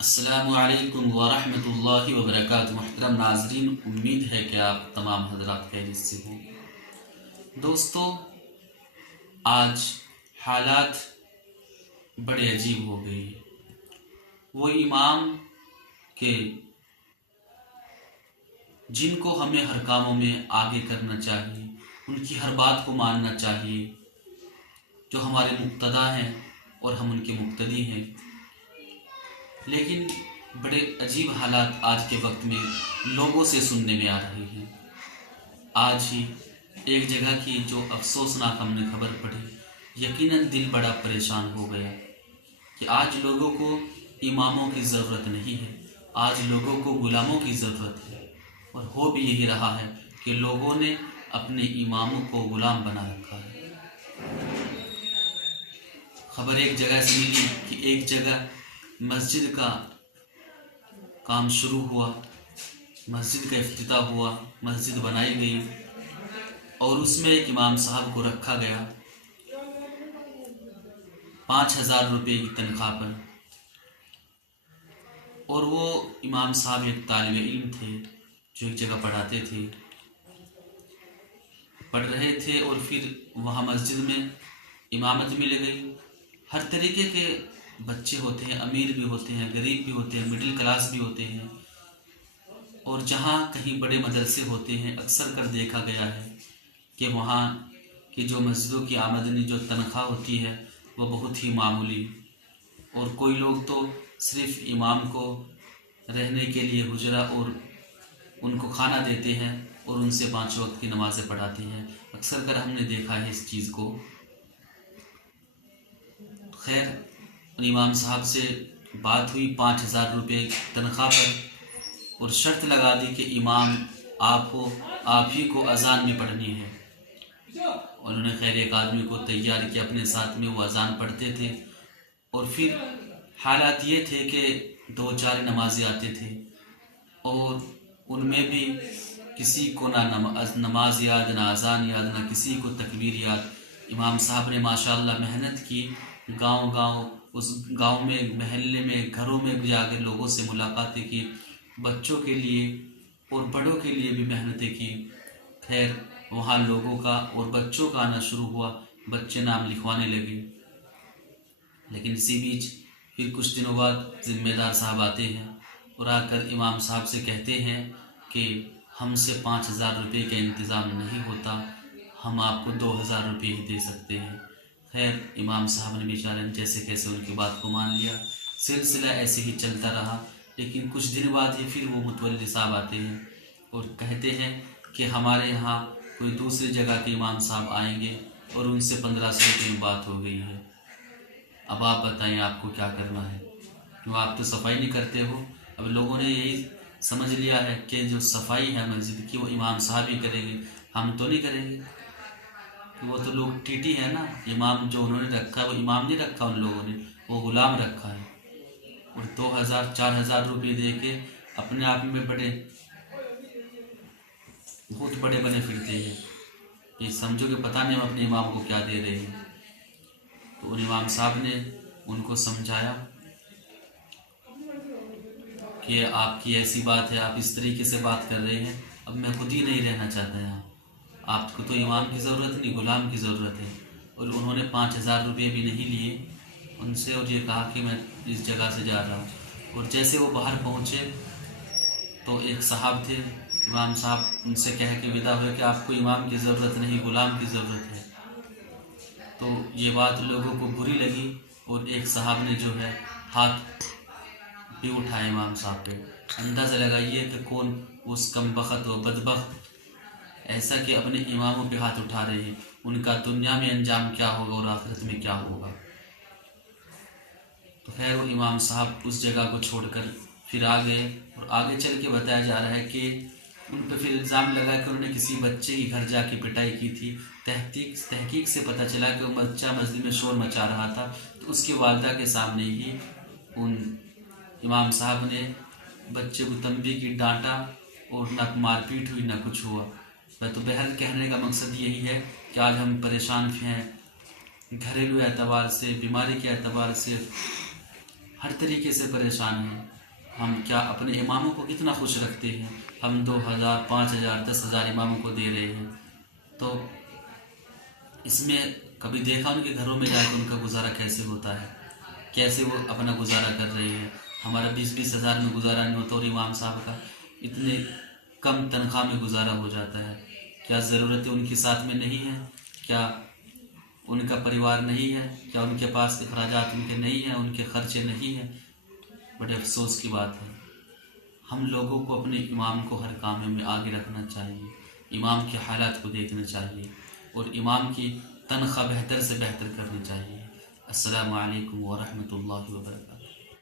अस्सलामु अलैकुम वरहमतुल्लाहि वबरकातुहू। मोहतरम नाजरीन, उम्मीद है कि आप तमाम हजरात खैरियत से हों। दोस्तों, आज हालात बड़े अजीब हो गए। वो इमाम के जिनको हमें हर कामों में आगे करना चाहिए, उनकी हर बात को मानना चाहिए, जो हमारे मुक्तदा हैं और हम उनके मुक्तदी हैं, लेकिन बड़े अजीब हालात आज के वक्त में लोगों से सुनने में आ रहे हैं। आज ही एक जगह की जो अफसोसनाक हमने खबर पढ़ी, यकीनन दिल बड़ा परेशान हो गया कि आज लोगों को इमामों की ज़रूरत नहीं है, आज लोगों को गुलामों की ज़रूरत है। और हो भी यही रहा है कि लोगों ने अपने इमामों को गुलाम बना रखा है। खबर एक जगह से मिली कि एक जगह मस्जिद का काम शुरू हुआ, मस्जिद का इफ्तिताह हुआ, मस्जिद बनाई गई और उसमें एक इमाम साहब को रखा गया 5,000 रुपये की तनख्वाह पर। और वो इमाम साहब एक तालिब इल्म थे जो एक जगह पढ़ाते थे, पढ़ रहे थे और फिर वहाँ मस्जिद में इमामत मिल गई। हर तरीके के बच्चे होते हैं, अमीर भी होते हैं, गरीब भी होते हैं, मिडिल क्लास भी होते हैं। और जहाँ कहीं बड़े मदरसे होते हैं, अक्सर कर देखा गया है कि वहाँ की जो मस्जिदों की आमदनी, जो तनख्वाह होती है, वह बहुत ही मामूली। और कोई लोग तो सिर्फ इमाम को रहने के लिए हुजरा और उनको खाना देते हैं और उनसे 5 वक्त की नमाज़ें पढ़ाते हैं। अक्सर कर हमने देखा है इस चीज़ को। खैर, इमाम साहब से बात हुई 5,000 रुपये तनख्वाह पर और शर्त लगा दी कि इमाम आप ही को अजान में पढ़नी है। उन्होंने खैर एक आदमी को तैयार किया अपने साथ में, वो अजान पढ़ते थे। और फिर हालात ये थे कि 2-4 नमाज़ें आते थे और उनमें भी किसी को ना नमाज याद, ना अजान याद, ना किसी को तकबीर याद। इमाम साहब ने माशाअल्लाह मेहनत की, गांव-गांव, उस गांव में, महल्ले में, घरों में जाकर लोगों से मुलाकातें की, बच्चों के लिए और बड़ों के लिए भी मेहनतें की। खैर, वहाँ लोगों का और बच्चों का आना शुरू हुआ, बच्चे नाम लिखवाने लगे। लेकिन इसी बीच फिर कुछ दिनों बाद ज़िम्मेदार साहब आते हैं और आकर इमाम साहब से कहते हैं कि हमसे 5,000 रुपये का इंतज़ाम नहीं होता, हम आपको 2,000 रुपये ही दे सकते हैं। खैर, इमाम साहब ने बेचारे ने जैसे कैसे उनकी बात को मान लिया। सिलसिला ऐसे ही चलता रहा। लेकिन कुछ दिन बाद ही फिर वो मुतवल्ली साहब आते हैं और कहते हैं कि हमारे यहाँ कोई दूसरी जगह के इमाम साहब आएंगे और उनसे 1500 रुपये में बात हो गई है। अब आप बताएं आपको क्या करना है, क्यों आप तो सफाई नहीं करते हो। अब लोगों ने यही समझ लिया है कि जो सफाई है मस्जिद की वो इमाम साहब ही करेंगे, हम तो नहीं करेंगे। तो वो तो लोग टीटी है ना, इमाम जो उन्होंने रखा है वो इमाम नहीं रखा उन लोगों ने, वो गुलाम रखा है। और 2,000-4,000 रुपये दे के अपने आप में बहुत बड़े बने फिरते हैं। ये समझो कि पता नहीं हम अपने इमाम को क्या दे रहे हैं। तो उन इमाम साहब ने उनको समझाया कि आपकी ऐसी बात है, आप इस तरीके से बात कर रहे हैं, अब मैं खुद ही नहीं रहना चाहता यहाँ, आपको तो इमाम की ज़रूरत नहीं, गुलाम की ज़रूरत है। और उन्होंने 5,000 रुपये भी नहीं लिए उनसे और ये कहा कि मैं इस जगह से जा रहा हूँ। और जैसे वो बाहर पहुँचे तो एक साहब थे, इमाम साहब उनसे कह के विदा हुए कि आपको इमाम की ज़रूरत नहीं, गुलाम की ज़रूरत है। तो ये बात लोगों को बुरी लगी और एक साहब ने जो है हाथ भी उठाए इमाम साहब पे। अंदाज़ा लगाइए कि कौन उस कमबख्त व बदबख्त ऐसा कि अपने इमामों पे हाथ उठा रहे हैं, उनका दुनिया में अंजाम क्या होगा और आखिरत में क्या होगा। तो खैर, वो इमाम साहब उस जगह को छोड़कर फिर आ गए और आगे चल के बताया जा रहा है कि उन पर फिर इल्ज़ाम लगा कि उन्होंने किसी बच्चे के घर जाके पिटाई की थी। तहकीक से पता चला कि वो बच्चा मस्जिद में शोर मचा रहा था, तो उसकी वालिदा के सामने ही उन इमाम साहब ने बच्चे को तंबी की डांटा और ना मारपीट हुई ना कुछ हुआ। तो बहरहाल कहने का मकसद यही है कि आज हम परेशान हैं, घरेलू एतबार से, बीमारी के एतबार से, हर तरीके से परेशान हैं। हम क्या अपने इमामों को कितना खुश रखते हैं, हम 2000, 5000, 10,000 इमामों को दे रहे हैं। तो इसमें कभी देखा उनके घरों में जाकर उनका गुजारा कैसे होता है, कैसे वो अपना गुजारा कर रहे हैं। हमारा 20-20 हज़ार में गुजारा नहीं होता और इमाम साहब का इतने कम तनख्वाह में गुजारा हो जाता है। क्या ज़रूरतें उनके साथ में नहीं है? क्या उनका परिवार नहीं है? क्या उनके पास अखराजात उनके नहीं हैं, उनके खर्चे नहीं हैं? बड़े अफसोस की बात है। हम लोगों को अपने इमाम को हर काम में आगे रखना चाहिए, इमाम के हालात को देखना चाहिए और इमाम की तनख्वाह बेहतर से बेहतर करनी चाहिए। अस्सलामु अलैकुम व रहमतुल्लाहि व बरकातहू।